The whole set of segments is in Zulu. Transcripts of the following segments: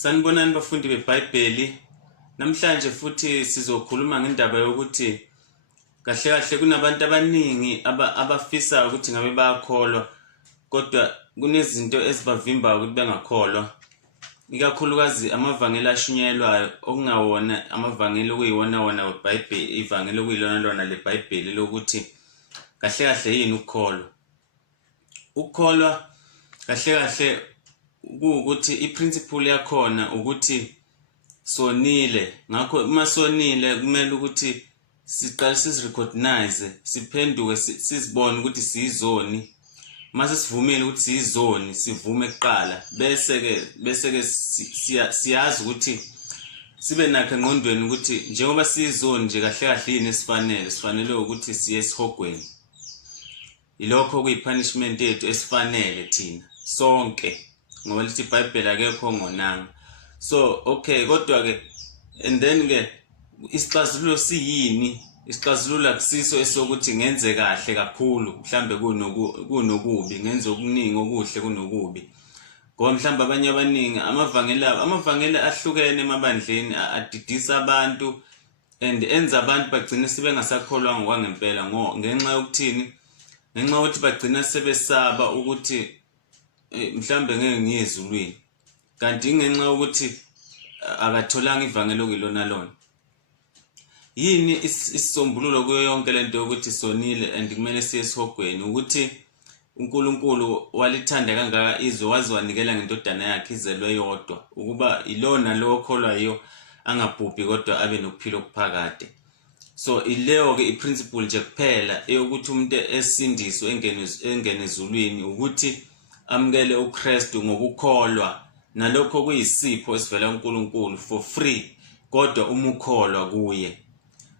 Sanibonani bafundi beBhayibheli. Namhlanje futhi sizokhuluma ngendaba yokuthi kahle kahle kunabantu abaningi abafisa ukuthi ngabe bayakholwa kodwa kunezinto ezibavimba ukuthi bengakholwa. Ikakhulukazi amavangeli ashunyelwayo okungawona amavangeli okuyiwona wona weBhayibheli, ivangeli okuyilona leBhayibheli lokuthi kahle kahle yini ukukholwa. Ukukholwa kahle kahle ukuthi iprinciple yakhona ukuthi sonile, ngakho uma sonile kumele ukuthi siqale sizirecognize, siphenduke sizibone ukuthi siyizoni. Mase sivumile ukuthi siyizoni, sivume kuqala bese ke siyazi ukuthi sibe nakho engqondweni ukuthi njengoba siyizoni nje kahle kahle yini sifanele ukuthi siye esihogweni. Ilokho kuyipunishment yethu esifanele thina sonke ngoba lithi iBhayibheli akekho ngonanga. So okay, kodwa ke and then ke isixazululo siyini? Isixazululo akusiso esokuthi ngenze kahle kakhulu, mhlambe kunokubi, ngenze okuningi okuhle kunokubi. Ngoba mhlambe abanye abaningi amavangeli ahlukene emabandleni adidisa abantu and enza abantu bagcine sebengasakholwa ngokwangempela ngenxa yokuthini? Ngenxa yokuthi bagcina sebesaba ukuthi mhlambe ngeke ngiyezulwini, kanti ngenxa yokuthi akatholanga ivangeli okuyilona lona. Yini isisombululo kuyo yonke lento yokuthi sonile and kumele siye esihogweni? Ukuthi uNkulunkulu walithanda kangaka izwe waze wanikela ngentodana yakhe izelwe yodwa ukuba ilona lo okholwa yiyo angabhubhi kodwa abe nokuphila okuphakade. So ileyo ke iprinciple nje kuphela eyokuthi umuntu esindiswe engene ezulwini ukuthi amukele uKristu ngokukholwa, nalokho kuyisipho esivela kuNkulunkulu for free kodwa uma ukholwa kuye.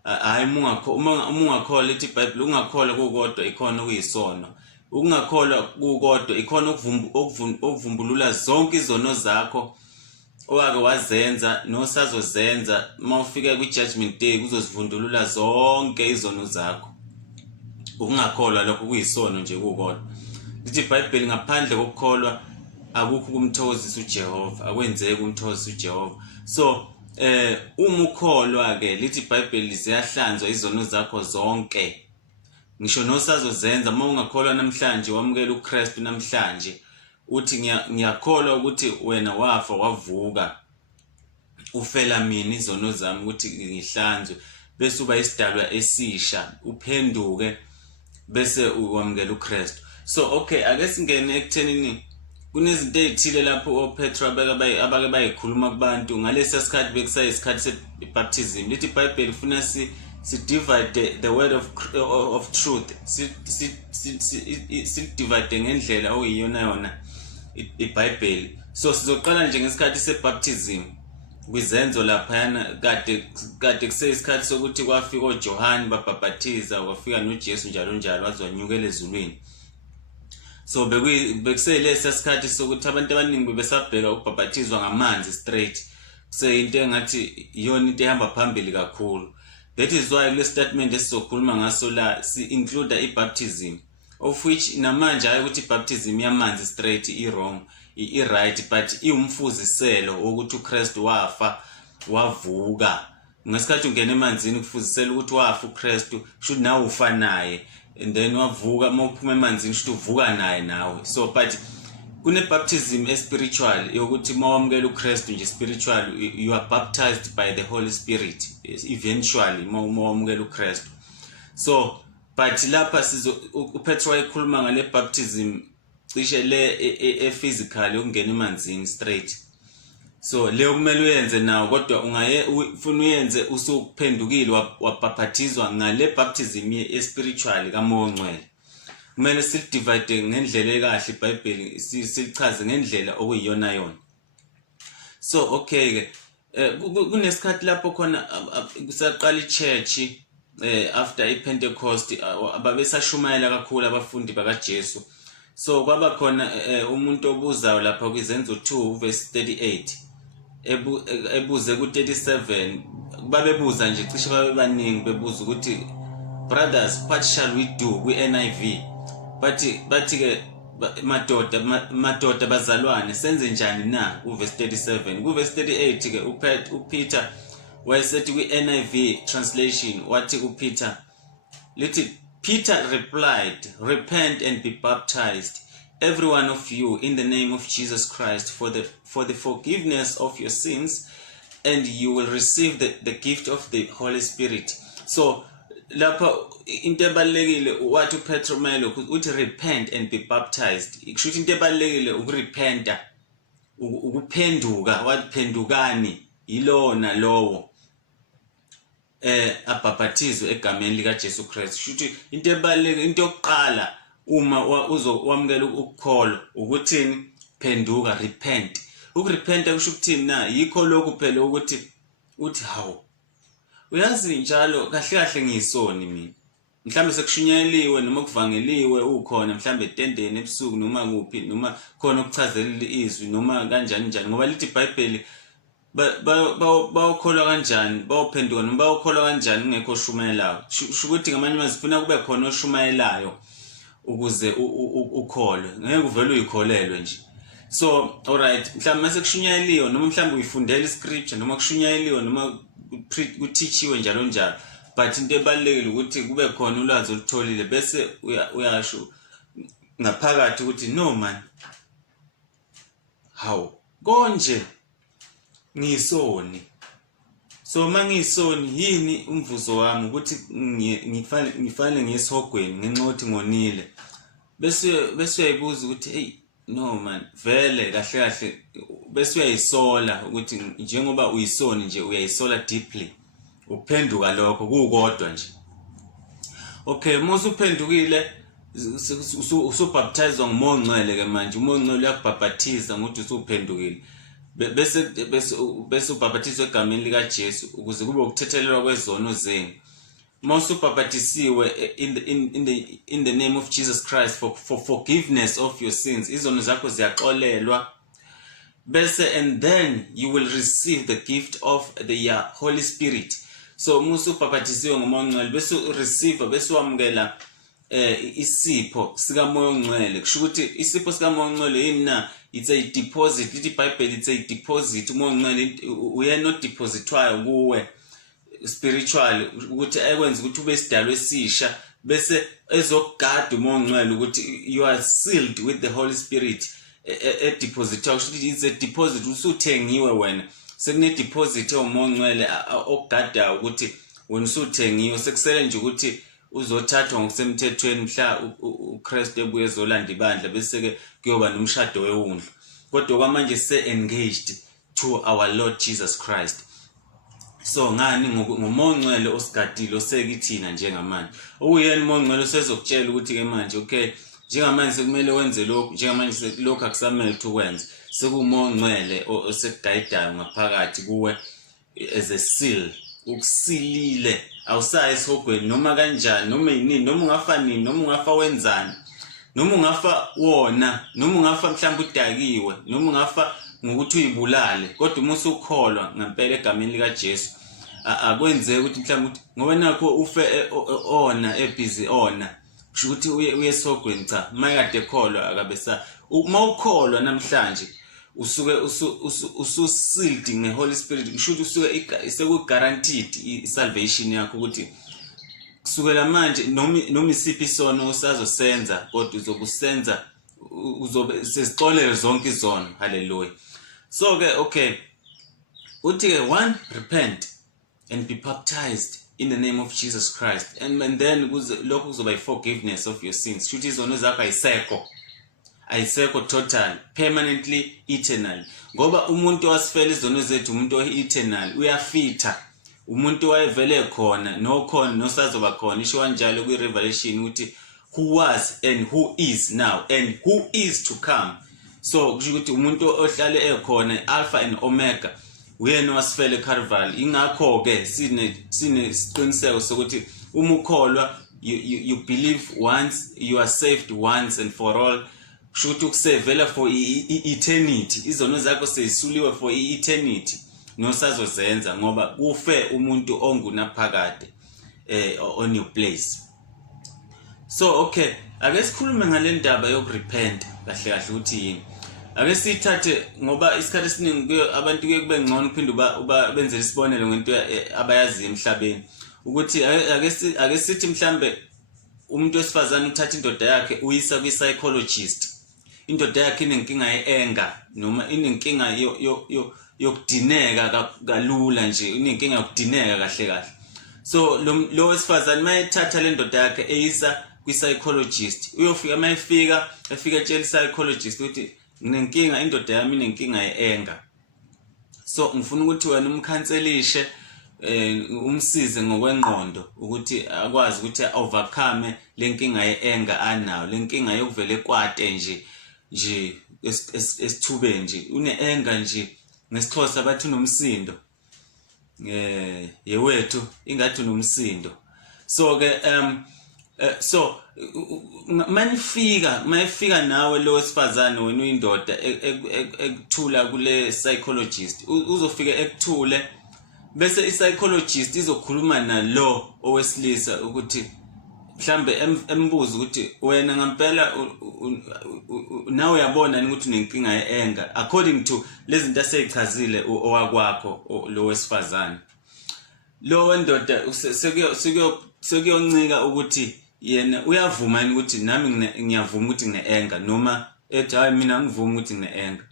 Hayi uma ungakholwa lithi iBhayibheli ungakholwa kukodwa ikhona okuyisono. Ukungakholwa kukodwa ikhona okuvumbulula zonke izono zakho owake wazenza nosazozenza. Mawufika kwi-judgment day kuzozivundulula zonke izono zakho. Ukungakholwa lokho kuyisono nje kukodwa. Lithi iBhayibheli ngaphandle kokukholwa akukho kumthokozisa uJehova, akwenzeki kumthokozisa uJehova. So uma ukholwa ke lithi iBhayibheli ziyahlanzwa izono zakho zonke. Ngisho nosazozenza uma ungakholwa namhlanje wamukela uKristu namhlanje uthi ngiyakholwa ukuthi wena wafa wavuka ufela mina izono zami ukuthi ngihlanzwe, bese uba isidalwa esisha uphenduke bese wamukela uKristu. So okay, ake singene ekuthenini kunezinto ezithile lapho oPetro abake bayikhuluma kubantu ngalesi sikhathi bekusayisikhathi sebaptism. Lithi iBhayibheli funa si divide the word of truth, si divide ngendlela okuyiyona iBhayibheli. So sizoqala nje ngesikhathi sebaptism kwizenzo laphayana kade kuseyisikhathi sokuthi kwafika oJohane babhaphathiza, kwafika noJesu njalo wazonyukela ezulwini. So bekuseyilesi sikhathi sokuthi abantu abaningi bebesabheka ukubhaphathizwa ngamanzi straight, kuseyinto engathi iyona into ehamba phambili kakhulu. That is why le statement esizokhuluma ngaso la si include ibaptism, of which namanje hayi ukuthi ibaptism yamanzi straight wrong, right, but iwumfuziselo ukuthi uKristu wafa wavuka. Ngesikhathi ungena emanzini kufuzisela ukuthi wafa uKristu, should nawe ufa naye, and then wavuka mawuphuma emanzini should uvuka naye nawe. So but kune baptism spiritual yokuthi mawamukela uKristu nje spiritual, you are baptized by the Holy Spirit eventually mawamukela uKristu. So but lapha uPetro wayekhuluma ngale baptism cishe le physical yokungena emanzini straight. So leyo kumele uyenze nawo, kodwa ufuna uyenze usukuphendukile wabhaphathizwa ngale baptism spiritual kaMoya Ongcwele. Kumele silidivide ngendlela ekahle iBhayibheli, silichaze ngendlela okuyiyona yona. So okay ke kunesikhathi lapho khona kusaqala ichurch after iPentecost ababesashumayela kakhulu abafundi bakaJesu. So kwaba khona umuntu obuzayo lapha kwizenzo 2 verse 38 ebuze ku37, babebuza nje cishe babebaningi bebuza ukuthi brothers what shall we do kwi-NIV, bathi ke madoda bazalwane senze njani na uverse 37 kuverse 38 ke uPeter wayesethi kwi-NIV translation wathi kuPeter lithi Peter replied, repent and be baptized every one of you in the name of Jesus Christ for the forgiveness of your sins, and you will receive the gift of the Holy Spirit. So lapha into ebalekile wathi uPetro mayelo uthi repent and be baptized. Ikusho into ebalekile ukurepenta, ukuphenduka, waphendukani ilona lowo abhaphathizwe egameni lika Jesu Christ. Shuthi into ebalekile, into yokuqala uma uzowamukela ukukholwa ukuthini? Phenduka, repent. Ukurepenta kusho ukuthini na? Yikho lokhu phela ukuthi uthi hawu uyazi njalo kahle ngiyisoni mina, mhlambe sekushunyayeliwe noma kuvangeliwe ukhona mhlambe etendeni ebusuku noma kuphi noma khona ukuchazelela izwi noma kanjani ngoba lithi iBhayibheli bawukholwa kanjani, bawuphenduka noma bawukholwa kanjani ungekho oshumayelayo. Shukuthi ngamanye mazifuna kube khona oshumayelayo ukuze ukholwe, ngeke uvele uyikholelwe nje. So alright, mhlambe mase kushunyayeliwe noma mhlambe uyifundela iscripture noma kushunyayeliwe noma kuteachiwe njalo, but into ebalekile ukuthi kube khona ulwazi olutholile bese uyasho ngaphakathi ukuthi no man, how konje ngiyisoni. So mangiyisoni yini umvuzo wami ukuthi ngifane ngiyesihogweni ngenxa ukuthi ngonile, bese uyayibuza ukuthi hey no man, vele kahle bese uyayisola ukuthi njengoba uyisoni nje uyayisola deeply, uphenduka lokho kukodwa nje. Okay, mase uphendukile usubaptizwa nguMoya Ongcwele ke manje uMoya Ongcwele uyakubhaphathiza ngokuthi usuphendukile, bese ubhaphathizwa egameni lika Jesu ukuze kube ukuthethelelwa kwezono zenu. Mase ubhaphathisiwe in the name of Jesus Christ for forgiveness of your sins, izono zakho ziyaxolelwa. Bese and then you will receive the gift of the Holy Spirit. So musu ubhaphathisiwe ngoMoya Ongcwele bese ureceive, bese wamukela isipho sika Moya Ongcwele. Kusho ukuthi isipho sika Moya Ongcwele yini na? It's a deposit. Lithi iBhayibheli it's a deposit. UMoya Ongcwele uye not depositwayo kuwe spiritual ukuthi ekwenza ukuthi ube isidalwa esisha, bese ezokugada uMoya Ongcwele ukuthi you are sealed with the Holy Spirit. A deposit actually it's a deposit, usuthengiwe wena, sekune deposit yoMoya Ongcwele okugada ukuthi wena usuthengiwe, sekusele nje ukuthi uzothathwa ngokusemthethweni mhla uKristu ebuye ezolanda ibandla bese ke kuyoba nomshado wewundlu. Kodwa kwamanje se-engaged to our Lord Jesus Christ. So ngani ngoMoya Ongcwele osigadile osekithina njengamanje, okuyena uMoya Ongcwele usezokutshela ukuthi ke manje okay njengamanje sekumele wenze lokhu, njengamanje sekulokhu akusamele ukwenza, sekuMoya Ongcwele osekugayidayo ngaphakathi kuwe as a seal, ukusilile awusayi esihogweni noma kanjani noma yini noma ungafa nini noma ungafa wenzani noma ungafa wona noma ungafa mhlawumbe udakiwe noma ungafa ngokuthi uyibulale, kodwa uma usukholwa ngempela egameni lika Jesu akwenzeki ukuthi mhlawumbe ngoba nakho ufe ona ebusy ona kusho ukuthi uye esihogweni. Cha, mayekade ekholwa akabesa. Uma ukholwa namhlanje usuke ususealed ngeHoly Spirit, kusho ukuthi usuke sekuguaranteed isalvation yakho ukuthi kusukela manje noma isiphi isono usazosenza kodwa uzokusenza uzobe sesixolele zonke izono. Hallelujah. So ke okay uthi ke 1 repent and be baptized in the name of Jesus Christ, and then lokho kuzoba forgiveness of your sins. Shuthi izono zakho ayisekho total, permanently, eternally. Ngoba umuntu wasifela izono zethu umuntu eternal uyafitha, umuntu wayevele khona nokhona nosazoba khona. Isho kanjalo kwiRevelation ukuthi who was and who is now and who is to come. So kusho ukuthi umuntu ohlale ekhona alpha and omega uyena wasifela eCalvary. Ingakho ke sine siqiniseko sokuthi uma ukholwa you believe once, you are saved once and for all. Kushuthi ukusevela for eternity, izono zakho sezisuliwe for eternity nosazozenza ngoba kufe umuntu ongunaphakade on your place. So okay ake sikhulume ngale ndaba yokurepent kahle kahle ukuthi yini. Ake sithathe ngoba isikhathi esiningi abantu kube ngcono uphinde uba benzele isibonelo ngento abayazi emhlabeni ukuthi ake sithi mhlambe umuntu wesifazane uthatha indoda yakhe uyisa kwi-psychologist. Indoda yakhe inenkinga ye-anger noma inenkinga yokudineka kalula nje, inenkinga yokudineka kahle kahle. So lo wesifazane mayethatha le ndoda yakhe eyisa kwi-psychologist, uyofika mayefika etshela i-psychologist ukuthi nginenkinga, indoda yami inenkinga ye-anger. So ngifuna ukuthi wena umkhanselishe umsize ngokwengqondo ukuthi akwazi ukuthi overcome lenkinga ye-anger anayo, lenkinga yokuvele kwate nje esithubeni nje, une-anger nje ngesixhosa bathi unomsindo. Yewethu ingathi unomsindo. So ke so mayifika nawe lo wesifazane wena uyindoda ekuthula kule psychologist, uzofika ekuthule bese i-psychologist izokhuluma nalo owesilisa ukuthi mhlambe embuza ukuthi wena ngempela nawe uyabona ukuthi unenkinga ye-anger according to lezi zinto aseyichazile owakwakho lo wesifazane. Lo wendoda sekuyoncika ukuthi yena uyavuma ukuthi nami ngiyavuma ukuthi ngine-anger noma ethi hayi mina ngivuma ukuthi ngine-anger,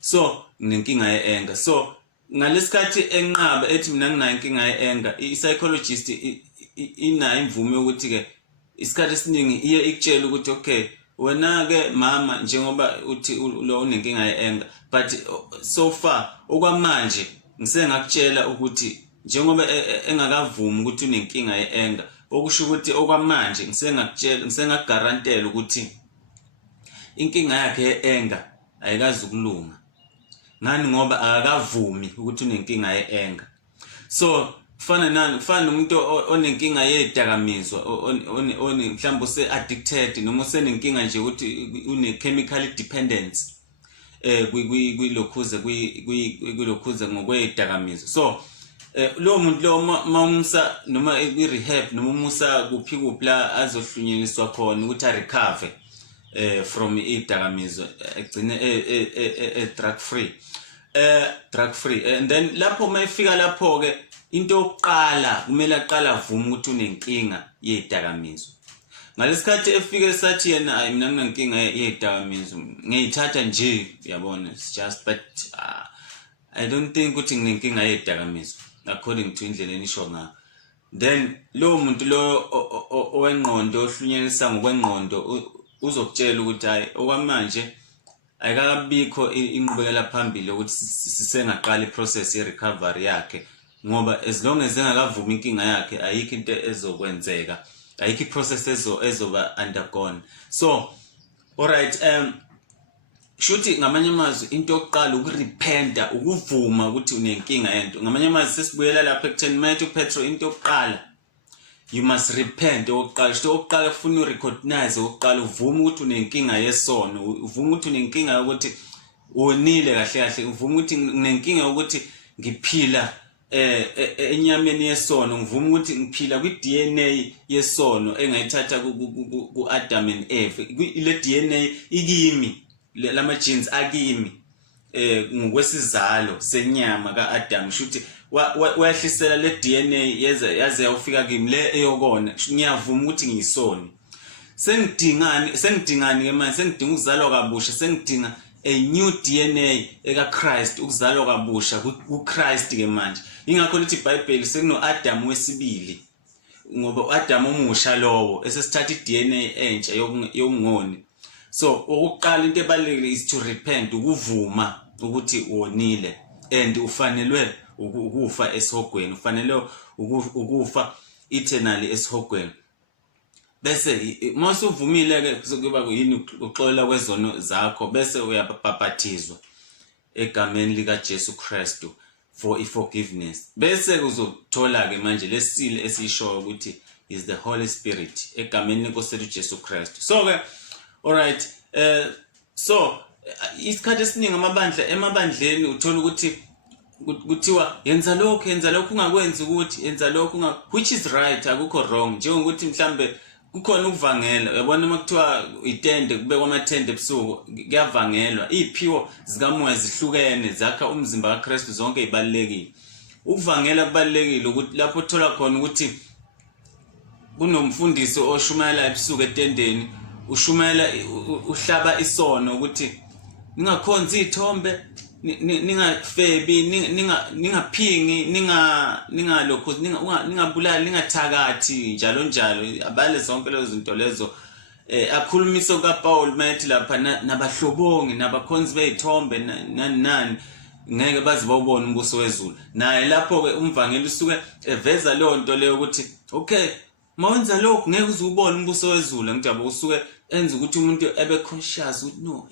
so nginenkinga ye-anger. So ngalesikhathi enqaba ethi mina nginayo inkinga ye-anger, i-psychologist inayo imvume ukuthi ke isikhathi esiningi iye ikutshela ukuthi okay wena ke mama njengoba uthi lo unenkinga ye-anger, but so far okwamanje ngisengakutshela ukuthi njengoba engakavumi ukuthi unenkinga ye-anger, okusho ukuthi okwamanje ngisengakugarantela ukuthi inkinga yakhe ye-anger ayikazi ukulunga. Ngani? Ngoba akakavumi ukuthi unenkinga ye-anger. So kufana nomuntu onenkinga yedakamizwa, mhlawumbe use-addicted noma usenenkinga nje ukuthi une-chemical dependence kwilokhuze ngokwedakamizwa. So lo muntu lo mawumusa noma kwi-rehab noma umusa kuphi la azohlunyiswa khona ukuthi a-recover from idakamizwa egcine drug free. And then lapho mayifika lapho ke into yokuqala kumele aqala avume ukuthi unenkinga yedakamizwa. Ngalesikhathi efike sathi yena hayi mina nginenkinga yedakamizwa ngiyithatha nje, uyabona, it's just but I don't think ukuthi nginenkinga yedakamizwa according to indlela enisho ngayo. Then lo muntu lo owengqondo ohlunyelisa ngokwengqondo uzokutshela ukuthi hayi okwamanje ayikabikho inqubekela phambili ukuthi sisengaqala iprocess ye-recovery yakhe, ngoba as long as engakavumi inkinga yakhe ayikho into ezokwenzeka, ayikho iprocess ezoba undergone. So alright, shuthi ngamanye amazwi into yokuqala ukurepenta, ukuvuma ukuthi unenkinga yento. Ngamanye amazwi sesibuyela lapha ekutheni Matthew Petro, into yokuqala you must repent. Oqala into yokuqala ufuna urecognize, oqala uvume ukuthi unenkinga yesono, uvume ukuthi unenkinga ukuthi wonile kahle kahle, uvume ukuthi unenkinga ukuthi ngiphila enyameni yesono, ngivume ukuthi ngiphila kwi-DNA yesono engayithatha ku-Adam and Eve. Le DNA ikimi, lama genes akimi ngokwesizalo senyama ka-Adam, shuthi wayahlisela le DNA yaze yawufika kimi le eyokona. Ngiyavuma ukuthi ngiyisoni. Sengidingani ke manje? Sengidinga ukuzalwa kabusha, sengidinga a new DNA eka-Christ, ukuzalwa kabusha ku-Christ ke manje. Ingakho lithi iBhayibheli sekuno-Adam wesibili, ngoba u-Adam omusha lowo esesithatha i-DNA entsha yokungoni. So ukuqala into ebalulekile is to repent, ukuvuma ukuthi wonile and ufanelwe ukufa esihogweni, ufanele ukufa eternally esihogweni. Bese mase uvumile ke kuzokuba yini uxolela kwezono zakho, bese uyabhaphathizwa egameni lika Jesu Kristu for forgiveness. Bese uzothola ke manje lesile esisho ukuthi is the Holy Spirit egameni lenkosi yethu Jesu Kristu. So ke alright, so isikhathi esiningi emabandleni uthola ukuthi kuthiwa yenza lokho ungakwenzi ukuthi yenza lokho which is right, akukho wrong. Njengokuthi mhlambe kukhona ukuvangela yabona makuthiwa itende kubekwa amathende ebusuku kuyavangelwa iziphiwo zikamoya zihlukene zakha umzimba kaKristu zonke ibalekile ukuvangela kubalekile ukuthi lapho uthola khona ukuthi kunomfundisi oshumayela ebusuku etendeni ushumayela uhlaba isono ukuthi ningakhonzi izithombe ningafebi ningaphingi ningalokho ningabulali ningathakathi njalo njalo abale zonke lezo zinto lezo akhulumiso kaPaul mayethi lapha nabahlobongi nabakhonzi bezithombe nani ngeke baze bawubona umbuso wezulu naye lapho ke umvangeli usuke eveza leyo nto leyo ukuthi okay mawenza lokho ngeke uzubona umbuso wezulu ngijaba usuke enza ukuthi umuntu ebe conscious ukuthi no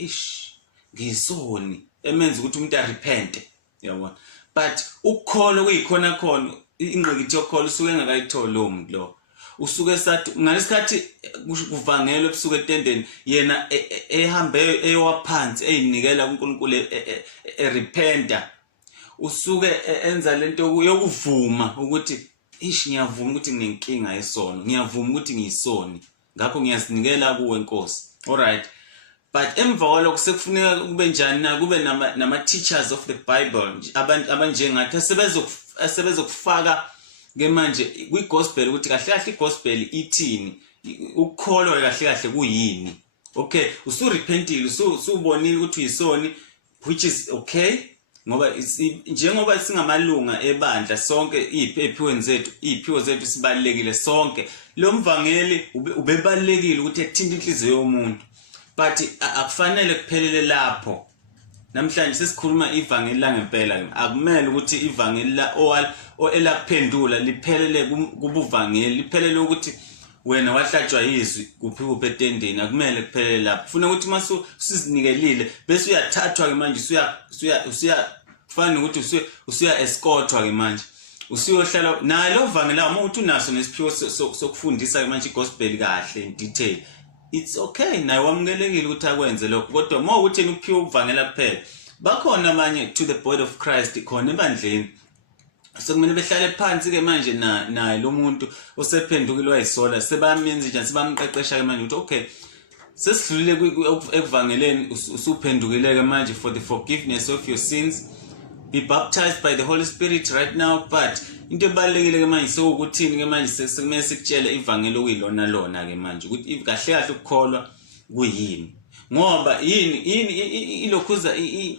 ngisoni emenza ukuthi umuntu arepente yabona but ukukholo kuyikhona khona ingqikithi yokholo usuke engakayitholi lo muntu lo usuke sathi ngalesikhathi kuvangelwe ebusuku etendeni yena ehambe eyowaphansi eyinikela kuNkulunkulu erepenta usuke enza lento yokuvuma ukuthi ngiyavuma ukuthi nginenkinga yesono ngiyavuma ukuthi ngiyisoni ngakho ngiyazinikela kuwe Nkosi alright but emva kwalokho sekufuneka kube njani na kube nama teachers of the Bible abantu abanjengathi asebezokufaka ke manje kwigospel ukuthi kahle kahle igospel ithini ukukholwa kahle kahle kuyini okay usurepentile usubonile ukuthi uyisoni which is okay ngoba njengoba singamalunga ebandla sonke iziphiwo zethu sibalekile sonke lo mvangeli ubebalekile ukuthi ethinta inhliziyo yomuntu but akufanele kuphelele lapho namhlanje sesikhuluma ivangeli langempela akumele ukuthi ivangeli la elakuphendula liphelele kubuvangeli liphelele ukuthi wena wahlatshwa yizwi kuphi etendeni akumele kuphelele lapho ufuna ukuthi masu sizinikelile bese uyathathwa ke manje usuya kufana ukuthi usuya escortwa ke manje usuyohlala naye lo vangela uma uthi unaso nesiphiwo sokufundisa ke manje igospel kahle in detail it's okay naye wamukelekile ukuthi akwenze lokho kodwa uma uthi uphiwe ukuvangela kuphela bakhona abanye to the body of Christ khona ebandleni sekumele behlale phansi ke manje naye lo muntu osephendukile wayisola sebamenza njani sebamqeqesha ke manje ukuthi okay sesidlulile ekuvangeleni usuphendukile ke manje for the forgiveness of your sins be baptized by the Holy Spirit right now but into ebalekile ke manje sokuthini ke manje sekumele sikutshele ivangelo kuyilona ke manje ukuthi kahle kahle ukukholwa kuyini ngoba yini ilokhuza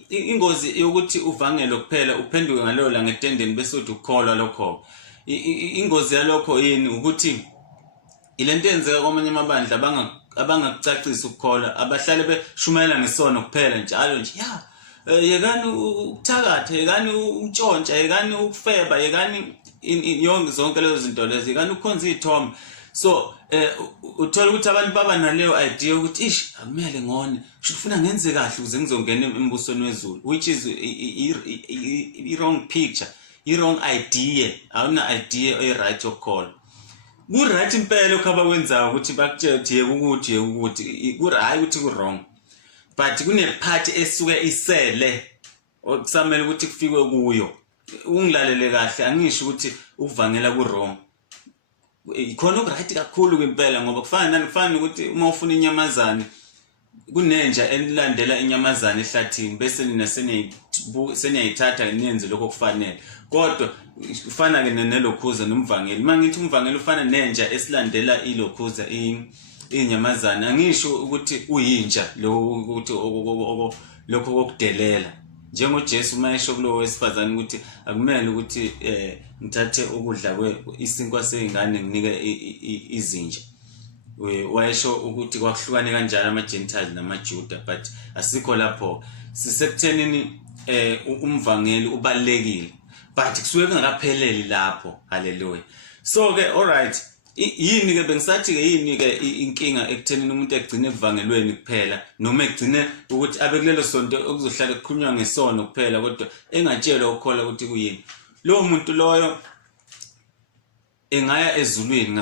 ingozi yokuthi uvangelo kuphela uphenduke ngaloyo la ngetendeni bese uthi ukukholwa lokho ingozi yalokho yini ukuthi ilento yenzeka kwamanye amabandla abangakucacisa ukukholwa abahlale beshumayela ngesono kuphela njalo nje yekani ukuthakatha yekani umtshontsha yekani ukufeba yekani yonke zonke lezo zinto lezo yekani ukhonza izithombe so uthola ukuthi abantu baba naleyo idea ukuthi akumele ngone ufuna ngenze kahle ukuze ngizongena embusweni wezulu which is i wrong picture i wrong idea awuna idea right yokukholwa ku right impela okhaba kwenzayo ukuthi bakutshele ukuthi ku right ukuthi ku wrong but kune part esuke isele okusamele ukuthi kufikwe kuyo ungilalele kahle angisho ukuthi uvangela ku wrong ikhona okright kakhulu kwempela ngoba kufana ukuthi uma ufuna inyamazane kunenja elilandela inyamazane ehlathini bese nina seniyayithatha niyenze lokho kufanele kodwa ufana ke nelokhuza nomvangeli mangithi umvangeli ufana nenja esilandela ilokhuza inyamazane angisho ukuthi uyinja ukuthi lokho kokudelela njengoJesu mayesho kulo wesifazane ukuthi akumele ukuthi ngithathe ukudla isinkwa sezingane nginike izinja wayesho ukuthi kwakuhlukane kanjani ama-Gentiles namaJuda but asikho lapho sisekuthenini umvangeli ubalekile but kusuke kungakapheleli lapho haleluya so ke alright yini ke bengisathi ke yini ke inkinga ekuthenini umuntu egcine evangelweni kuphela noma egcine ukuthi abe kulelo sonto okuzohlala kukhulunywa ngesono kuphela kodwa engatshelwa ukukholwa ukuthi kuyini lo muntu loyo engaya ezulwini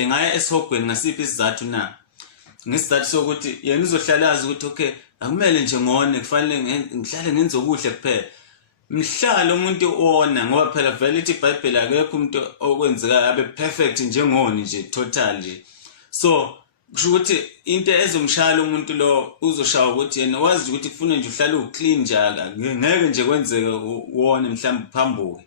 engaya esihogweni ngasiphi isizathu na ngesizathu sokuthi yena uzohlala yazi ukuthi okay akumele nje ngone kufanele ngihlale ngenze okuhle kuphela mhlalo umuntu ona ngoba phela vele ithi iBhayibheli akekho umuntu okwenzeka abe perfect njengoni nje total nje So kusho ukuthi into ezomshaya umuntu lo uzoshaya ukuthi yena wazi ukuthi kufuna nje uhlale uclean njaka ngeke nje kwenzeke wona mhlawumbe phambuke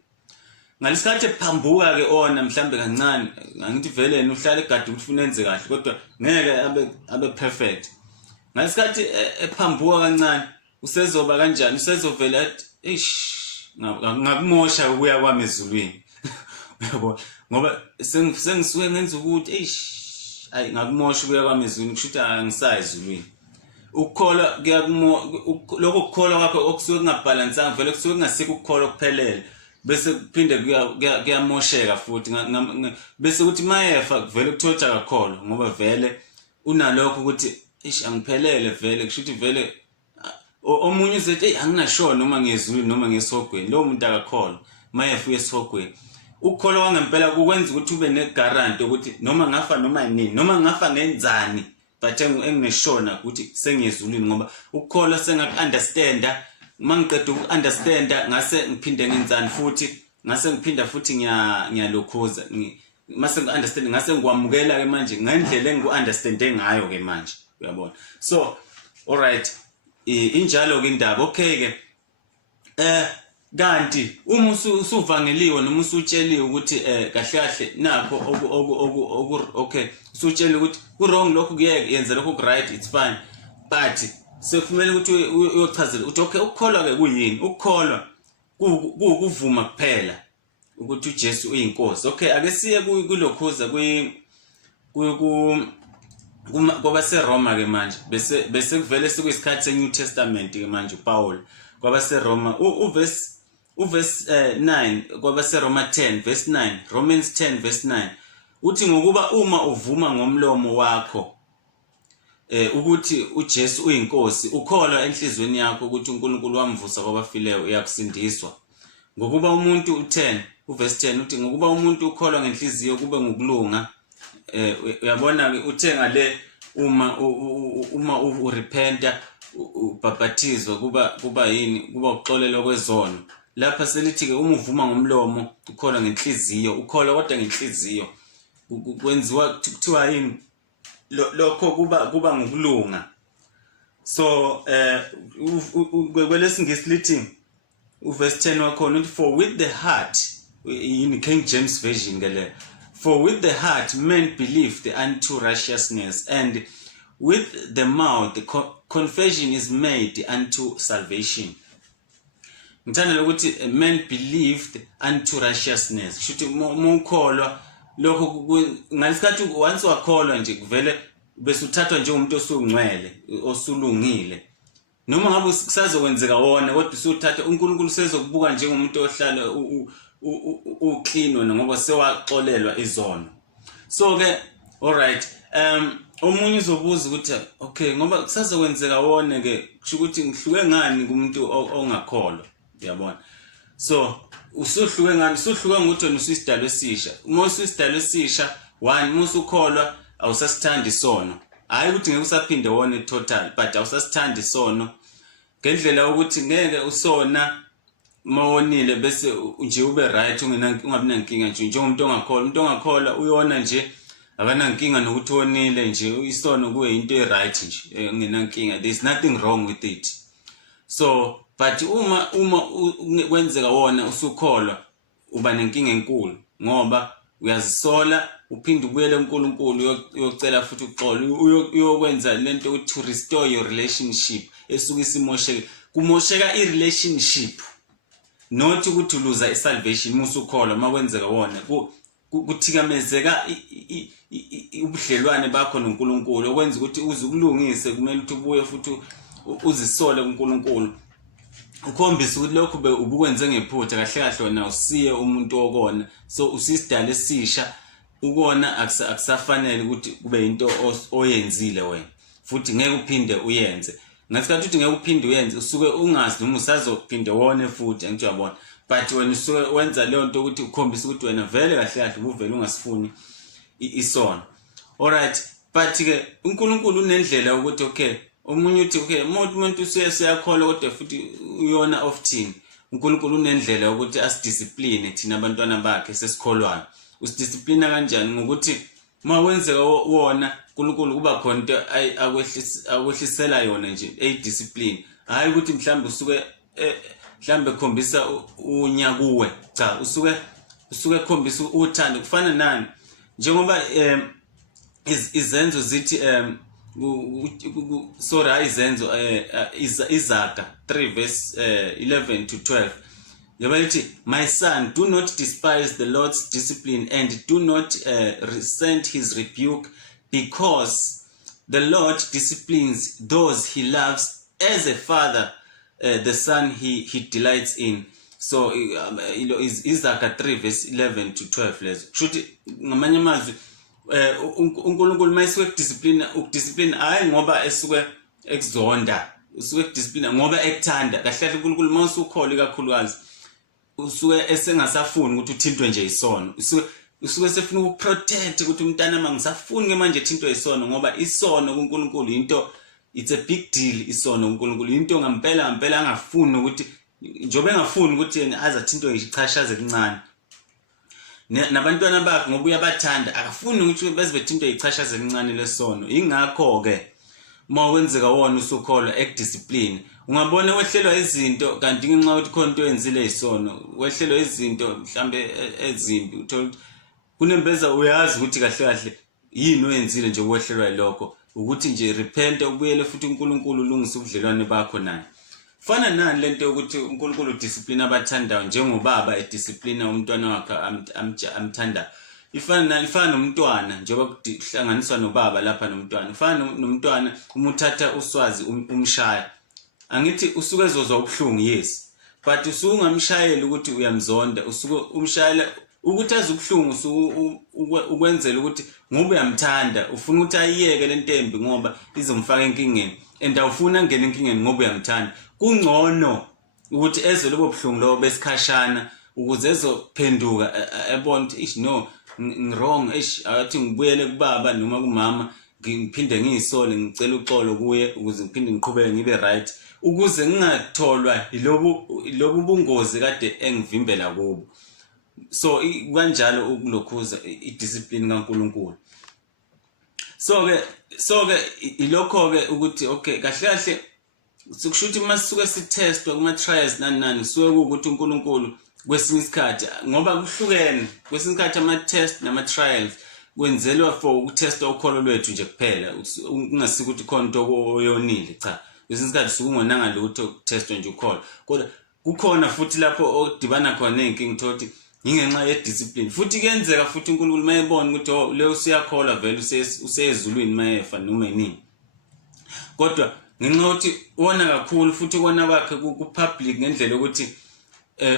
ngalesikhathi ephambuka ke ona mhlawumbe kancane angithi vele yena uhlale egadi ukuthi ufuna enze kahle kodwa ngeke abe perfect ngalesikhathi ephambuka kancane usezoba kanjani usezovela athi ngakumosha ukuya kwami ezulwini uyabona ngoba sengisuke ngenza ukuthi hayi ngakumosha ukuya kwami ezulwini kusho ukuthi angisayezulwini ukukholwa lokho kukholwa kwakho okusuke kungabalansanga vele kusuke kungasikho ukukholwa kuphelele bese kuphinde kuyamosheka futhi bese ukuthi mayefa vele kuthola akakholwa ngoba vele unalokho ukuthi angiphelele vele kusho ukuthi vele omunye uzethi anginashona noma ngezulwini noma ngesogweni lo muntu akakholwa mayefa uyesogweni ukukholwa kwangempela kukwenza ukuthi ube neguarantee ukuthi noma ngafa noma yini noma ngafa ngenzani but engineshona ukuthi sengiyezulwini ngoba ukukholwa sengaku-understanda mangiqeda uku-understanda ngase ngiphinde ngenzani futhi ngase ngiphinda futhi ngiyalokhuza mase ngi-understand ngase ngikwamukela ke manje ngendlela engiku-understande ngayo ke manje uyabona so alright injalo ke indaba okay ke kanti uma usuvangeliwe noma usutsheliwe ukuthi kahle kahle nakho okay usutsheliwe ukuthi ku wrong lokho kuyeke yenza lokho ku right it's fine but sekufanele ukuthi uyochazela ukuthi okay ukukholwa ke kuyini ukukholwa kuvuma kuphela ukuthi uJesu uyinkosi okay ake siye kulokhuza kwaba seRoma ke manje bese kuvele sekuyisikhathi seNew Testament ke manje uPaul kwaba seRoma uverse 9 kwaba seRoma 10 verse 9 Romans 10 verse 9 uthi ngokuba uma uvuma ngomlomo wakho ukuthi uJesu uyinkosi ukholwa enhlizweni yakho ukuthi uNkulunkulu wamvusa kwabafileyo uyakusindiswa ngokuba umuntu u10 uverse 10 uthi ngokuba umuntu ukholwa ngenhliziyo kube ngokulunga uyabona uthe ngale uma urepenta ubhaphathizwa kuba yini kuba ukuxolelwa kwezono lapha selithi ke uma uvuma ngomlomo ukholwa ngenhliziyo ukholwa kodwa ngenhliziyo kwenziwa kuthiwa yini lokho kuba ngokulunga so kwelesingisi lithi uverse 10 wakhona uthi for with the heart in King James version ngale for with the heart men believe unto righteousness and with the mouth the confession is made unto salvation ngithanda ukuthi men believed unto righteousness kushuthi ukholwa lokho ngalesikhathi once wakholwa nje kuvele bese uthathwa njengomuntu osungcwele osulungile noma ngabe kusazokwenzeka wona kodwa usuthatha uNkulunkulu sezokubuka njengomuntu ohlala uclean wena ngoba sewaxolelwa izono so ke alright omunye uzobuza ukuthi okay ngoba kusazokwenzeka wona ke kusho ukuthi ngihluke ngani kumuntu ongakholwa uyabona so usuhluke ngani usuhluke ngokuthi wena usisidalwe esisha uma usisidalwe esisha one musukholwa awusasithanda isono hayi ukuthi ngeke usaphinde wona total but awusasithanda isono ngendlela ukuthi ngeke usona mawonile bese nje ube right ungabi nankinga nje njengomuntu ongakholwa uyona nje akanankinga nokuthi wonile nje isono kuwe into eright nje nginankinga there's nothing wrong with it so but uma kwenzeka wona usukholwa uba nenkinga enkulu ngoba uyazisola uphinde ubuyele uNkulunkulu uyocela futhi uxolo uyokwenza lento ukuthi to restore your relationship esuka isimosheke kumosheka irelationship not ukuthi uluza isalvation musukholwa makwenzeka wona kuthikamezeka ubudlelwane bakho noNkulunkulu okwenza ukuthi uzukulungise kumele ukuthi ubuye futhi uzisole kuNkulunkulu ukhombisa ukuthi lokho ubukwenze ngephutha kahle kahle wona usiye umuntu okona so usisidala esisha ukona akusafanele ukuthi kube into oyenzile wena futhi ngeke uphinde uyenze ngasikhathi uthi ngeke uphinde uyenze usuke ungazi noma usazophinde wone futhi angithi uyabona but wena usuke wenza leyo nto ukuthi ukhombisa ukuthi wena vele kahle kahle ubuvele ungasifuni isono alright but ke uNkulunkulu unendlela ukuthi okay omunye uthi okay umuntu usiyakholwa kodwa futhi uyona of thina uNkulunkulu unendlela ukuthi asidiscipline thina abantwana bakhe sesikholwayo usidisciplina kanjani ngokuthi uma wenzeka wona uNkulunkulu kuba khona into akwehlisela yona nje discipline hayi ukuthi mhlambe usuke mhlambe khombisa unya kuwe cha usuke khombisa uthando kufana nani njengoba izenzo zithi sorry izenzo Izaga 3 verse 11 to 12 yabalithi my son do not despise the Lord's discipline and do not resent his rebuke because the Lord disciplines those he loves as a father the son he delights in. So Izaga 3 verse 11 to 12 lezo kushuthi ngamanye amazwi uNkulunkulu mayisuke ukudiscipline hayi ngoba esuke ekuzonda usuke ukudiscipline ngoba ekuthanda kahle uNkulunkulu mawusukhole kakhulukazi usuke esengasafuni ukuthi uthintwe nje isono usuke sefuna ukuprotect ukuthi umntana mangisafuni ke manje ethintwe isono ngoba isono kuNkulunkulu into it's a big deal isono kuNkulunkulu into ngempela angafuni ukuthi njobe engafuni ukuthi azathintwe ichashaze kancane nabantwana bakhe ngoba uyabathanda akafuni ukuthi bezibethintwe ichashaze kancane lesono ingakho ke uma wenzeka wona usukholwa ekudiscipline ungabona wehlelwa izinto kanti ngenxa ukuthi khona into yenzile isono wehlelwa izinto mhlambe ezimbi uthola kunembeza uyazi ukuthi kahle yini oyenzile nje wehlelwa lokho ukuthi nje repent ubuyele futhi uNkulunkulu ulungise ubudlelwane bakho naye fana nani lento ukuthi uNkulunkulu discipline abathandayo njengobaba ediscipline umntwana wakhe amthanda ifana nomntwana njengoba kuhlanganiswa nobaba lapha nomntwana ifana nomntwana uma uthatha uswazi umshaya angithi usuke ezozwa ubuhlungu yes but usungamshayeli ukuthi uyamzonda usuke umshayela ukuthi azubuhlungu ukwenzela ukuthi ngoba uyamthanda ufuna ukuthi ayiyeke lentembi ngoba izomfaka enkingeni and awufuna ngene enkingeni ngoba uyamthanda kungcono ukuthi eze lobo buhlungu lobo besikhashana ukuze ezophenduka ebona ukuthi no ngwrong athi ngibuyele kubaba noma kumama ngiphinde ngiyisole ngicela uxolo kuye ukuze ngiphinde ngiqhubeke ngibe right ukuze ngingatholwa ilobu bungozi kade engivimbela kubo so kanjalo ukulokhuza idiscipline kaNkulunkulu so ke ilokho ke ukuthi okay kahle sikushuthi masisuke sitestwa kuma trials nani suke ukuthi uNkulunkulu kwesinye isikhathi ngoba kuhlukene kwesinye isikhathi ama test nama trials kwenzelwa for ukutesta ukholo lwethu nje kuphela ungasikuthi ukuthi khona into oyonile cha kwesinye isikhathi sukungonanga lutho ukutestwa nje ukholo kodwa kukhona futhi lapho odibana khona inkingi thothi ingenxa ye discipline futhi kuyenzeka futhi uNkulunkulu mayebona ukuthi le usiyakhola vele usezulwini mayefa noma yini kodwa ngenxa ukuthi wona kakhulu futhi kona kwakhe ku public ngendlela ukuthi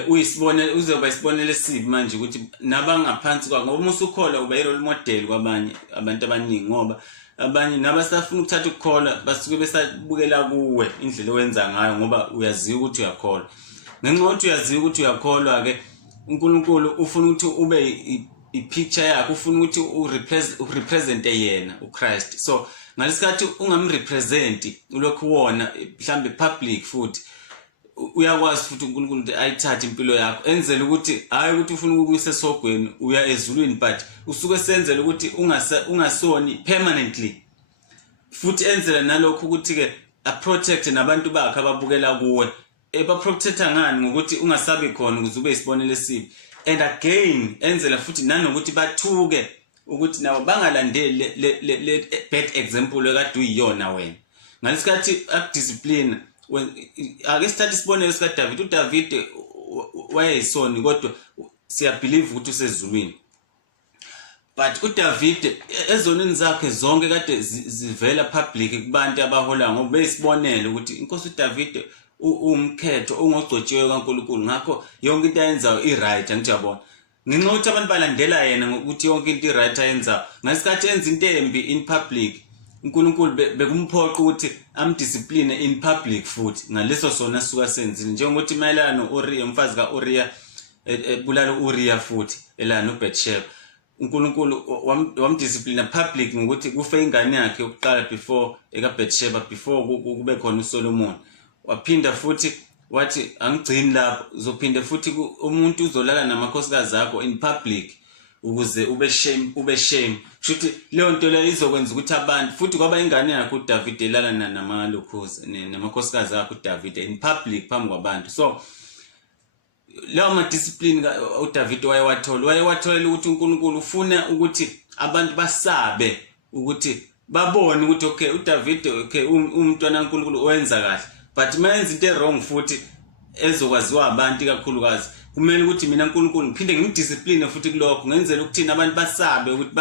uyisibonele uzoba isibonele sibi manje ukuthi nabangaphansi kwakho ngoba usukhola uba role model kwabanye abantu abaningi ngoba abanye nabasafuna ukuthatha ukukhola basuke besabukela kuwe indlela owenza ngayo ngoba uyaziwa ukuthi uyakhola ngenxa ukuthi uyaziwa ukuthi uyakholwa ke uNkulunkulu ufuna ukuthi ube i-picture yakho ufuna ukuthi urepresent yena uChrist so ngalesikhathi ungamrepresent ulokhu wona mhlambe public futhi uyakwazi futhi uNkulunkulu ukuthi ayithathe impilo yakho enzele ukuthi hayi ukuthi ufuna ukuyisa esogweni uya ezulwini but usuke senzele ukuthi ungasoni permanently futhi enzele nalokho ukuthi ke protect nabantu bakhe ababukela kuwe ebaprotecta ngani ngokuthi ungasabi khona ukuze ube isibonele sibi and again enzela futhi nanokuthi bathuke ukuthi nawo bangalandeli le bad example ekade uyiyona wena ngalesikhathi akudiscipline ake sithathe isibonelo sika David uDavid wayeyisoni kodwa siyabelieve ukuthi usezulwini but uDavid ezonini zakhe zonke kade zivela public kubantu abahola ngoba besibonela ukuthi inkosi uDavid umkhetho ongogcotshiwe kaNkulunkulu ngakho yonke into ayenzayo i-right angithi yabona ngenxa ukuthi abantu balandela yena ukuthi yonke into i-right ayenzayo ngasikhathi enza into embi in public uNkulunkulu bekumphoqa ukuthi amdiscipline in public futhi ngaleso sona suka senzile njengokuthi mayelana noUriya umfazi kaUriya ebulala uUriya futhi elana uBetsheba uNkulunkulu wamdiscipline public ngokuthi kufe ingane yakhe yokuqala before ekaBetsheba before kube khona uSolomon waphinda futhi wathi angigcini lapho uzophinde futhi umuntu uzolala namakhosikazi akho in public ukuze ube shame futhi leyo nto leyo izokwenza ukuthi abantu futhi kwaba ingane yakhe uDavid elala namalokhozi namakhosikazi akhe uDavid in public phambi kwabantu. So lawo ma discipline uDavid wayewathola ukuthi uNkulunkulu ufuna ukuthi abantu basabe ukuthi babone ukuthi okay uDavid okay umntwana kaNkulunkulu owenza kahle, but mayenza into wrong futhi ezokwaziwa abantu kakhulukazi kumele ukuthi mina uNkulunkulu ngiphinde ngimdiscipline futhi kulokho ngenzele ukuthi abantu basabe ukuthi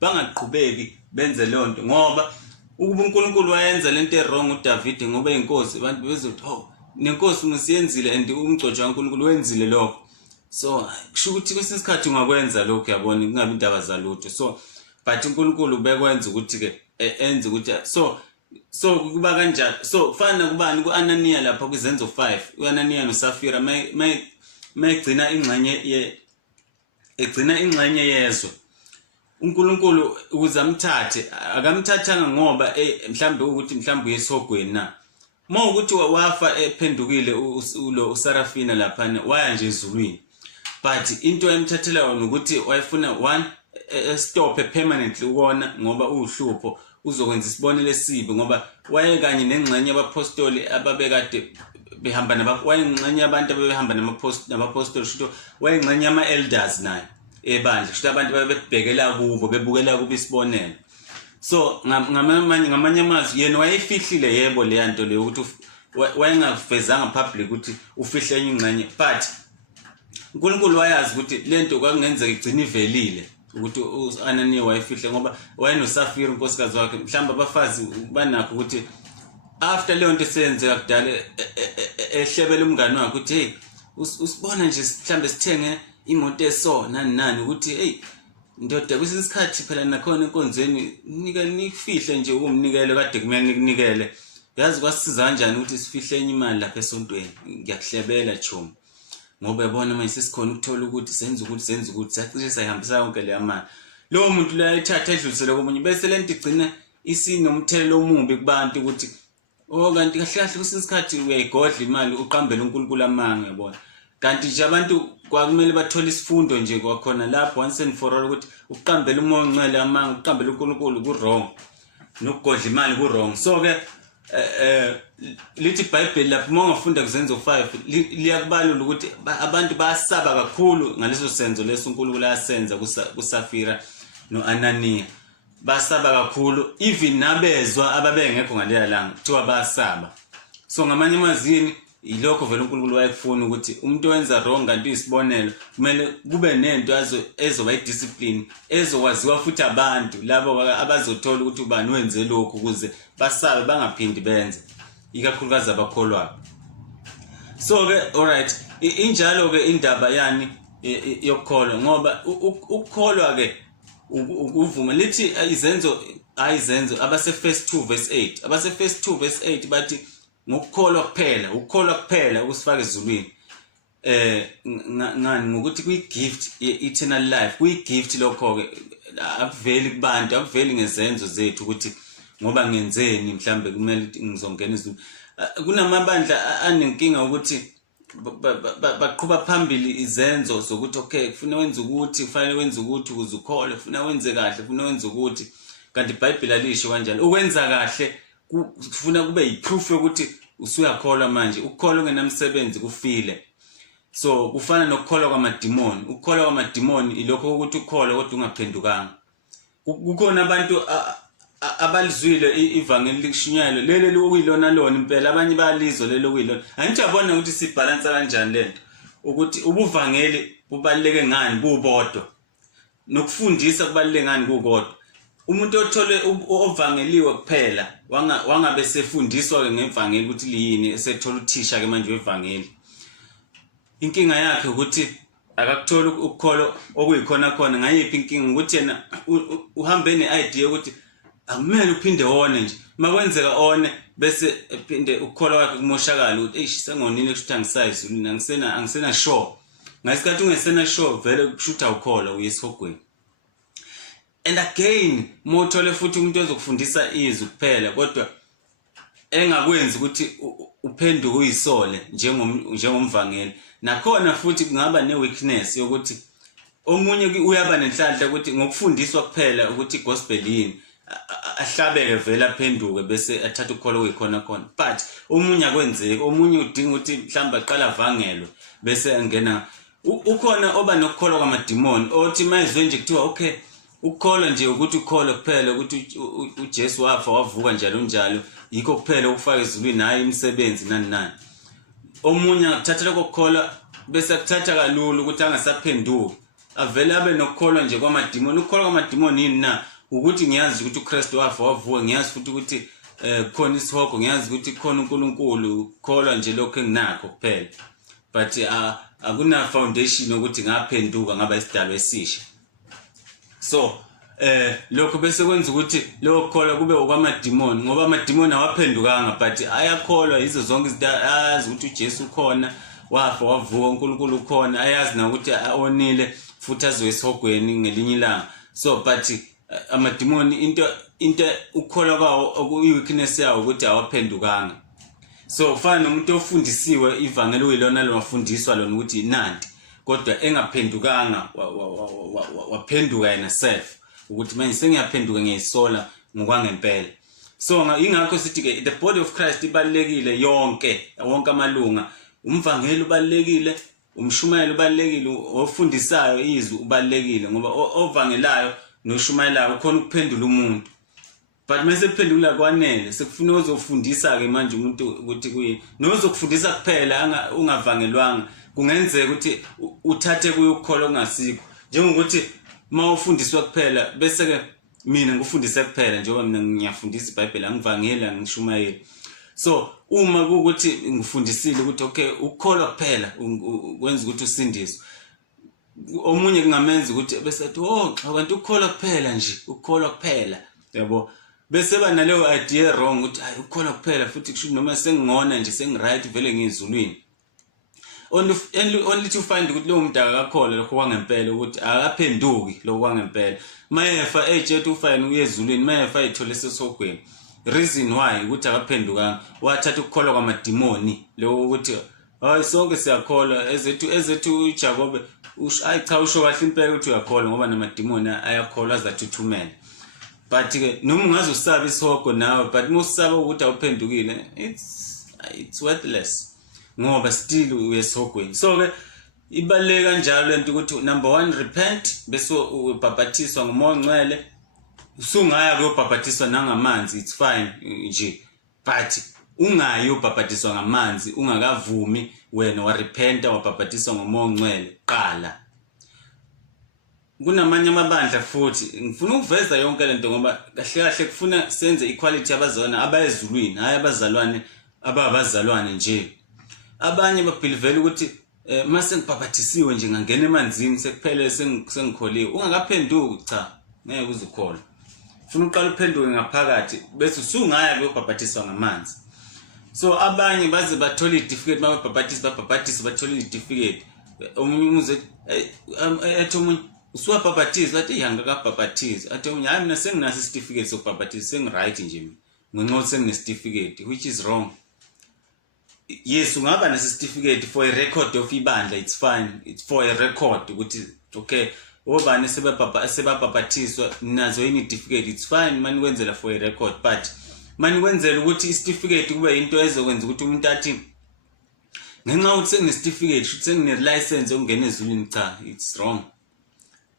bangaqhubeki benze lonto, ngoba ukuba uNkulunkulu wayenza lento wrong uDavid ngoba inkosi abantu bezothi oh nenkosi musiyenzile and umgcojo kaNkulunkulu wenzile lokho. So kusho ukuthi kwesinye isikhathi ungakwenza lokho yabona kungabi indaba zalutho. So but uNkulunkulu bekwenza ukuthi ke enze ukuthi so kuba kanjalo. So kufana kubani kuAnaniya lapha kwizenzo 5 uAnaniya noSafira mayigcina ingxenye yezwe uNkulunkulu ukuze amthathe akamthathanga ngoba mhlambe ukuthi mhlambe uyesogweni na uma ukuthi wafa ephendukile uSarafina lapha waya nje ezulwini, but into emthathela yona ukuthi wayefuna one stop permanently ukona ngoba uhlupho uzokwenza isibonelo esibi ngoba waye kanye nengxenye yabapostoli ababekade behamba wayengxenye abantu ababehamba namapostoli shito wayengxenye ama elders naye ebandla shito abantu babebhekela kubo bebukela kubo isibonelo. So ngamanye amazwi yena wayefihlile yebo le nto le ukuthi wayengavezanga public ukuthi ufihle enye ingxenye, but uNkulunkulu wayazi ukuthi lento kwakungenzeka igcina ivelile ukuthi uAnaniya wayefihle ngoba wayenosafira unkosikazi wakhe mhlamba abafazi banakho ukuthi after leyo nto senzeka kudala ehlebela umngane wakhe ukuthi hey usibona nje mhlambe sithenge imoto eso nani ukuthi hey ndoda kwesinye isikhathi phela nakhona enkonzweni nifihle nje ukumnikele kade kumele nikunikele, yazi kwasiza kanjani ukuthi sifihle enye imali lapha esontweni ngiyakuhlebela chomo ngoba yabona manje sesikhona ukuthola ukuthi senze ukuthi sacishe sayihambisa yonke le mali. Lowo muntu la ethatha edlulisele komunye bese lento igcina isinomthelelo omubi kubantu ukuthi kanti kahle kahle kwesinye isikhathi uyayigodla imali uqambele uNkulunkulu amanga yabona, kanti nje abantu kwakumele bathole isifundo nje kwakhona lapho once and for all ukuthi uqambele umoya ongcwele amanga uqambele uNkulunkulu ku wrong nokugodla imali ku wrong. So ke lithi iBhayibheli lapho uma ungafunda kuzenzo 5 liyakubalula ukuthi abantu bayasaba kakhulu ngaleso senzo leso uNkulunkulu ayasenza kuSafira noAnaniya, basaba kakhulu even nabezwa ababengekho ngaleya langa kuthiwa bayasaba. So ngamanye amazini ilokho vele uNkulunkulu wayekufuna ukuthi umuntu owenza wrong kanti isibonelo kumele kube nento ezoba idiscipline ezokwaziwa futhi abantu labo abazothola ukuthi ubani wenze lokho ukuze basabe bangaphindi benze ikakhulukazi abakholwayo. So ke alright injalo ke indaba yani yokukholwa ngoba ukukholwa ke ukuvuma lithi izenzo abase first 2 verse 8 abase first 2 verse 8 bathi ngokukholwa kuphela ukusifaka ezulwini ngani ngokuthi kuyigift eternal life kuyigift lokho ke akuveli kubantu akuveli ngezenzo zethu ukuthi ngoba ngenzeni mhlambe kumele ngizongena ezulwini. Kunamabandla anenkinga ukuthi baqhuba phambili izenzo zokuthi okay kufanele wenze ukuthi kufanele wenze ukuthi ukuze ukhole kufanele wenze kahle kufanele wenze ukuthi, kanti iBhayibheli alisho kanjalo ukwenza kahle kufuna kube yiproof yokuthi usuyakholwa manje. Ukukholwa ngenamsebenzi kufile. So kufana nokukholwa kwamadimoni. Ukukholwa kwamadimoni ilokho ukuthi ukholwa kodwa ungaphendukanga. Kukhona abantu abalizwile ivangeli likushunyayelo lele lokuyilona lona impela abanye bayalizwa lelo kuyilona. Angithi yabona ukuthi sibalance kanjani lento ukuthi ubuvangeli bubaleke ngani bubodwa nokufundisa kubaleke ngani kukodwa. Umuntu othole ovangeliwe kuphela wangabe sefundiswa ngevangeli ukuthi liyini esethola uthisha ke manje wevangeli, inkinga yakhe ukuthi akakuthola ukukholo okuyikhona khona. Ngayiphi inkinga ukuthi yena uhambe ne-idea ukuthi akumele uphinde wone nje makwenzeka one bese ephinde ukukholwa kwakhe kumoshakala ukuthi eish sengonini kushuthi angisayizulini angisena sure. Ngasikhathi ungesena sure vele kushuthi awukholwa uyesihogweni. And again mothole futhi umuntu ozokufundisa izwi kuphela kodwa engakwenzi ukuthi uphenduke uyisole njengomvangeli. Nakhona futhi kungaba neweakness yokuthi omunye uyaba nenhlanhla ukuthi ngokufundiswa kuphela ukuthi igospel yini ahlabeke vela aphenduke bese athatha ukholo kuyikhona khona. But omunye akwenzeki, omunye udinga ukuthi mhlawumbe aqala avangelwe bese angena. Ukhona oba nokukholwa kwamadimoni othi mayizwe nje kuthiwa okay ukukholwa nje ukuthi ukholwa kuphela ukuthi uJesu wafa wavuka njalo njalo yikho kuphela ukufaka ezulwini hayi imisebenzi nani. Omunye akuthatha lokho kukholwa bese akuthatha kalula ukuthi angasaphenduki avele abe nokukholwa nje kwamadimoni. Ukukholwa kwamadimoni yini na? Ukuthi ngiyazi ukuthi uKristu wafa wavuka, ngiyazi futhi ukuthi khona isihogo, ngiyazi ukuthi khona uNkulunkulu, kholwa nje lokho enginakho kuphela. But akuna foundation ukuthi ngaphenduka ngaba isidalwa esisha. So lokho bese kwenza ukuthi lokho kholwa kube okwamadimoni ngoba amadimoni awaphendukanga but ayakholwa izo zonke izinto, ayazi ukuthi uJesu ukhona, wafa wavuka, uNkulunkulu ukhona, ayazi na ukuthi onile futhi azoya esihogweni ngelinye ilanga. So but amadimoni into ukukholwa kwawo okuyi-weakness yawo ukuthi awaphendukanga. So kufana nomuntu ofundisiwe ivangeli uyilona lwafundiswa lona ukuthi nanti kodwa engaphendukanga waphenduka yena self ukuthi manje sengiyaphenduka ngiyisola ngokwangempela. So ingakho sithi ke the body of Christ ibalekile yonke amalunga, umvangeli ubalekile, umshumayeli ubalekile, ofundisayo izwi ubalekile ngoba ovangelayo noshumayelayo ukhona ukuphendula umuntu. But mase kuphendula kwanele sekufuna uzofundisa ke manje umuntu ukuthi kuyi nozokufundisa kuphela ungavangelwanga kungenzeka ukuthi uthathe kuyo ukukholwa ongasikho, njengokuthi mawufundiswa kuphela bese ke mina ngifundise kuphela njengoba mina ngiyafundisa iBhayibheli angivangeli angishumayeli. So uma ukuthi ngifundisile ukuthi okay ukukholwa kuphela kwenza ukuthi usindiswe, omunye kungamenza ukuthi bese athi abantu ukukholwa kuphela nje, ukukholwa kuphela, yabo. Bese banaleyo idea wrong ukuthi hayi ukukholwa kuphela futhi kusho noma sengingona nje sengiright vele ngizulwini. Only to find ukuthi lo muntu akakholwa lokho kwangempela ukuthi akaphenduki lokho kwangempela. Mayefa ejethe ufayini uyezulwini, mayefa ethole sesogweni. Reason why ukuthi akaphendukanga wathatha ukukholwa kwamadimoni lokho ukuthi hayi sonke siyakholwa ezethu uJakobe cha usho kahle impela ukuthi uyakholwa ngoba namadimoni ayakholwa azathuthumela. But ke noma ungazusaba isihogo nawe but musaba ukuthi awuphendukile it's worthless ngoba still uyesihogweni. So ke ibaleka kanjalo lento ukuthi number 1 repent bese ubhapathiswa ngomoya ongcwele. Usungaya kuyobhapathiswa nangamanzi it's fine nje, but ungayi ubhapathiswa ngamanzi ungakavumi wena warepenta wabhapathiswa ngomoya ongcwele qala. Kunamanye amabandla futhi ngifuna ukuveza yonke lento ngoba kahle kufuna senze equality yabazalwane abayezulwini hayi abazalwane abazalwane nje. Abanye babhilivela ukuthi mase ngibhaphathisiwe nje ngangena emanzini sekuphele sengikholiwe ungakaphenduki, cha ngeke uzukholwa. Ufuna uqala uphenduke ngaphakathi bese usungaya kuyobhaphathiswa ngamanzi. So abanye baze bathola certificate babhaphathisi bathola certificate. Omunye umuze ethi omunye usuwabhaphathiza athi angakabhaphathiza athi hayi mina senginaso certificate sokubhaphathiza sengiright nje mina ngenxa senginesitifiketi, which is wrong. Yes, ungaba nese certificate for a record of ibandla, it's fine, it's for a record ukuthi okay obani sebabhaphathiswa nazo yini certificate, it's fine mani kwenzela for a record. But mani kwenzela ukuthi certificate kube into ezokwenza ukuthi umuntu athi ngenxa ukuthi senginesitifiketi futhi sengine-license yokungena ezulwini, cha, it's wrong.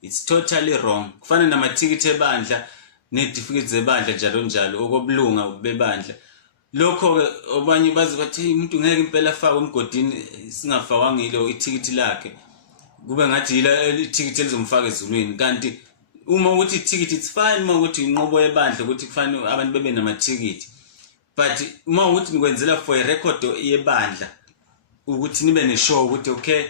It's totally wrong. Kufana namathikithi ebandla nezitifiketi zebandla njalo njalo okobulunga bebandla. Lokho ke abanye bazi bathi umuntu ngeke impela afake emgodini singafawanga ilo ithikithi lakhe. Kube ngathi ila ithikithi elizomfaka ezulwini. Kanti uma ukuthi ithikithi it's fine, uma ukuthi inqobo yebandla ukuthi kufanele abantu bebe namathikithi. But uma ukuthi nikwenzela for a record yebandla ukuthi nibe neshow ukuthi okay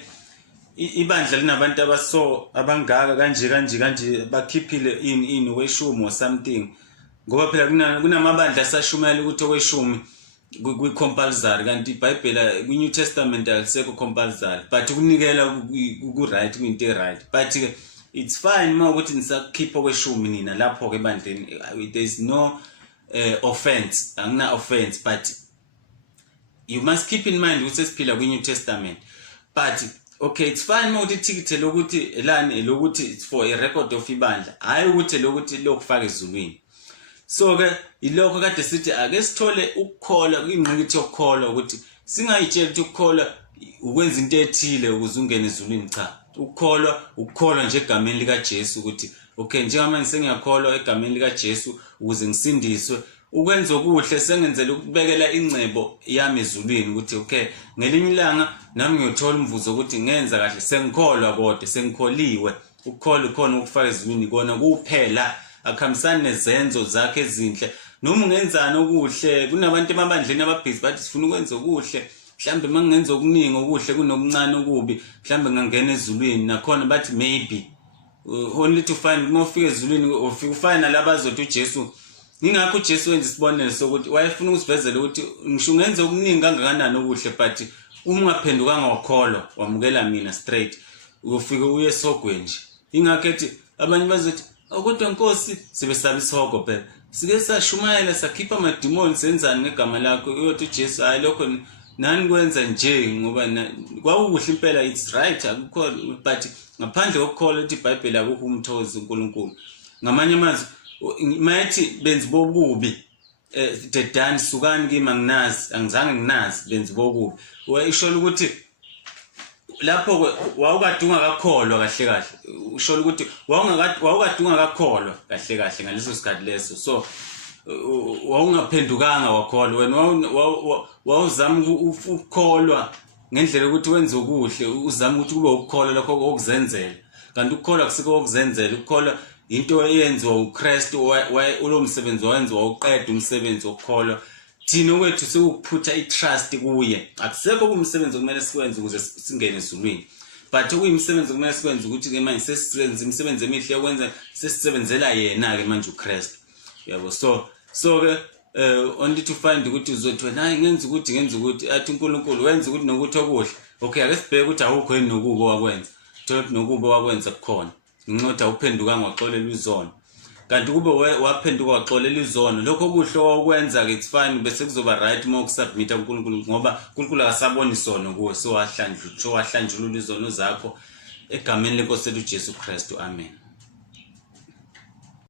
ibandla linabantu abaso abangaka kanje bakhiphile in weshumi or something. Ngoba phela kunamabandla asashumayela ukuthi okweshumi kwi-compulsory kanti iBhayibheli kwi-New Testament alisekho compulsory, but ukunikela ku-right kuyinto right. But it's fine uma ukuthi nisakhipha okweshumi nina lapho ke ebandleni, there is no offense, angina offense, but you must keep in mind ukuthi siphila kwi-New Testament. But okay, it's fine mawuthi ithikithi lokuthi lani lokuthi it's for a record of ibandla, hayi ukuthi lokuthi lokufaka ezulwini. So ke ilokho kade sithi ake sithole ukukholwa ingqikithi yokukholwa ukuthi singayitshela ukuthi ukukholwa ukwenza into ethile ukuze ungene ezulwini, cha. Ukukholwa nje egameni lika Jesu ukuthi okay, njengamanje sengiyakholwa egameni lika Jesu ukuze ngisindiswe, ukwenza okuhle sengenzela ukubekela ingcebo yami ezulwini ukuthi okay, ngelinye ilanga nami ngiyothola umvuzo ukuthi ngenza kahle, sengikholwa kodwa sengikholiwe. Ukukholwa khona ukufaka ezulwini kona kuphela, akuhambisani nezenzo zakhe ezinhle. Noma ungenzana okuhle, kunabantu emabandleni ababhizi bathi sifuna ukwenza okuhle, mhlambe mangenza okuningi okuhle kunokuncane okubi, mhlambe ngangena ezulwini. Nakhona bathi maybe only to find uma ufika ezulwini ufika ufana nalabazothi uJesu. Ingakho uJesu wenza isibonelo sokuthi wayefuna ukusivezela ukuthi ngisho ungenza okuningi kangakanani okuhle, but uma ungaphendukanga wakholwa wamukela mina straight, ufike uye esogweni nje. Ingakho ethi abanye bazothi kodwa Nkosi sibesaba isihoko phela, sike sashumayela sakhipha amadimoni senzani ngegama lakho. Uyothi uJesu hayi lokho nani kwenza nje ngoba kwakuhle impela, it's right, akukho, but ngaphandle kokukholwa ukuthi iBhayibheli akukho umthokozi uNkulunkulu. Ngamanye amazwi mayethi benzi bobubi dedani sukani kimi anginazi, angizange nginazi benzi bobubi, wayishola ukuthi lapho wawukadunga kakholwa kahle kahle, ushola ukuthi wawukadunga kakholwa kahle kahle ngaleso sikhathi leso. So wawungaphendukanga wakholwa, wena wawuzama ukukholwa ngendlela ukuthi wenze okuhle, uzama ukuthi kube ukukholwa lokho okuzenzela. Kanti ukukholwa kusiko okuzenzela, ukukholwa into eyenziwa uKristu, ulo msebenzi wenziwa uqeda umsebenzi wokukholwa. Thina kwethu sikuphutha itrust kuye, akusekho kumsebenzi okumele sikwenze ukuze singene ezulwini, but kuyimsebenzi okumele sikwenze ukuthi ke manje sesisenze imisebenzi emihle yokwenza sesisebenzela yena ke manje uKristu, yabo. So ke only to find ukuthi uzothi wena hayi ngenza ukuthi athi uNkulunkulu wenza ukuthi nokuthi okuhle. Okay, ake sibheke ukuthi awukho yini nokubo wakwenza, thola ukuthi nokubo wakwenza kukhona, nginqotha uphendukanga waxolela izono. Kanti kube waphenduka waxolela izono, lokho kuhle okwenza ke it's fine, bese kuzoba right uma ukusubmita kuNkulunkulu, ngoba uNkulunkulu akasabona isono kuwe, so wahlanjulula izono zakho egameni leNkosi yethu uJesu Kristu. Amen.